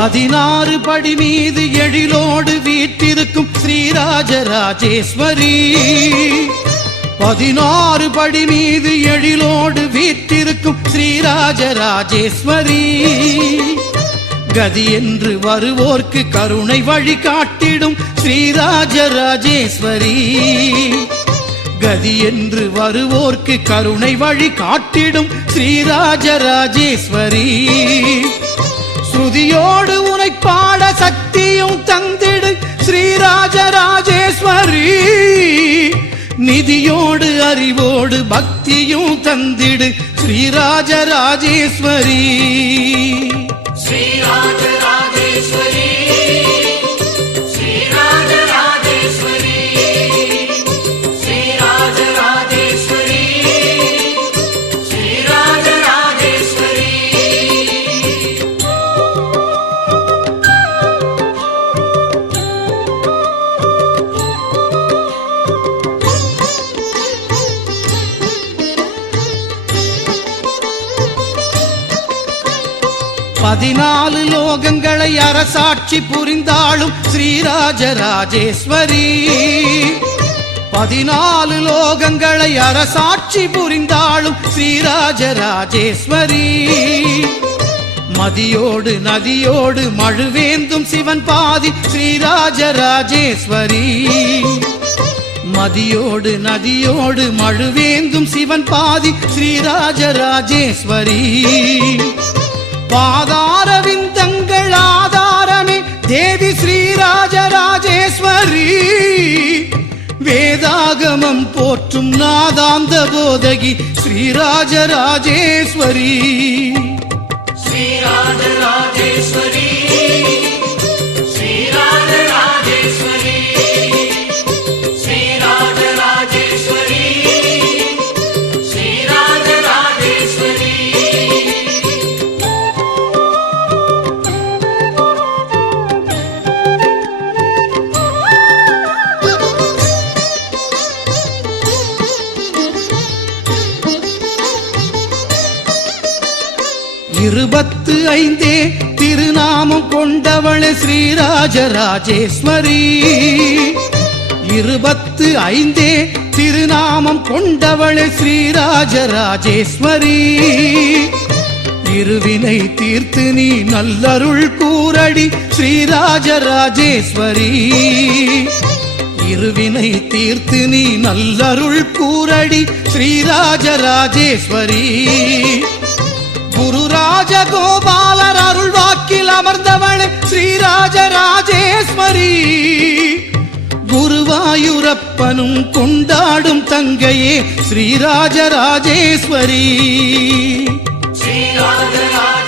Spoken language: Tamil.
16 படி மீது எழிலோடு வீற்றிருக்கும் ஸ்ரீராஜராஜேஸ்வரி. 16 படி மீது எழிலோடு வீற்றிருக்கும் ஸ்ரீராஜராஜேஸ்வரி. கதி என்று வருவோர்க்கு கருணை வழி காட்டிடும் ஸ்ரீராஜராஜேஸ்வரி. கதி என்று வருவோர்க்கு கருணை வழி காட்டிடும் ஸ்ரீராஜராஜேஸ்வரி. ஸ்ருதியோடு உனை பாட சக்தியும் தந்திடு ஸ்ரீராஜராஜேஸ்வரி. நிதியோடு அறிவோடு பக்தியும் தந்திடு ஸ்ரீராஜராஜேஸ்வரி. ஸ்ரீராஜராஜேஸ்வரி ஸ்ரீராஜராஜேஸ்வரி ஸ்ரீராஜராஜேஸ்வரி ஸ்ரீராஜராஜேஸ்வரி. பதினாலு லோகங்களை அரசாட்சி புரிந்தாளும் ஸ்ரீராஜராஜேஸ்வரி. 14 லோகங்களை அரசாட்சி புரிந்தாளும் ஸ்ரீராஜராஜேஸ்வரி. மதியோடு நதியோடு மழுவேந்தும் சிவன் பாதி ஸ்ரீராஜராஜேஸ்வரி. மதியோடு நதியோடு மழுவேந்தும் சிவன் பாதி ஸ்ரீராஜராஜேஸ்வரி. பாதார விந்தங்கள் ஆதாரமே தேவி ஸ்ரீராஜராஜேஸ்வரி. வேதாகமம் போற்றும் நாதாந்த போதகி ஸ்ரீராஜராஜேஸ்வரி. ஸ்ரீராஜராஜேஸ்வரி ஸ்ரீராஜராஜேஸ்வரி ஸ்ரீராஜராஜேஸ்வரி ஸ்ரீராஜராஜேஸ்வரி. இருபத்து 5 திருநாமம் கொண்டவளே ஸ்ரீராஜராஜேஸ்வரி. 25 திருநாமம் கொண்டவளே ஸ்ரீராஜராஜேஸ்வரி. இருவினை தீர்த்து நீ நல்லருள் கூரடி ஸ்ரீராஜராஜேஸ்வரி. இருவினை தீர்த்து நீ நல்லருள் கூரடி ஸ்ரீராஜராஜேஸ்வரி. குரு ராஜகோபாலர் அருள் வாக்கில் அமர்ந்தவளே ஸ்ரீராஜராஜேஸ்வரி. குருவாயூரப்பனும் கொண்டாடும் தங்கையே ஸ்ரீராஜராஜேஸ்வரி. ஸ்ரீராஜராஜேஸ்வரி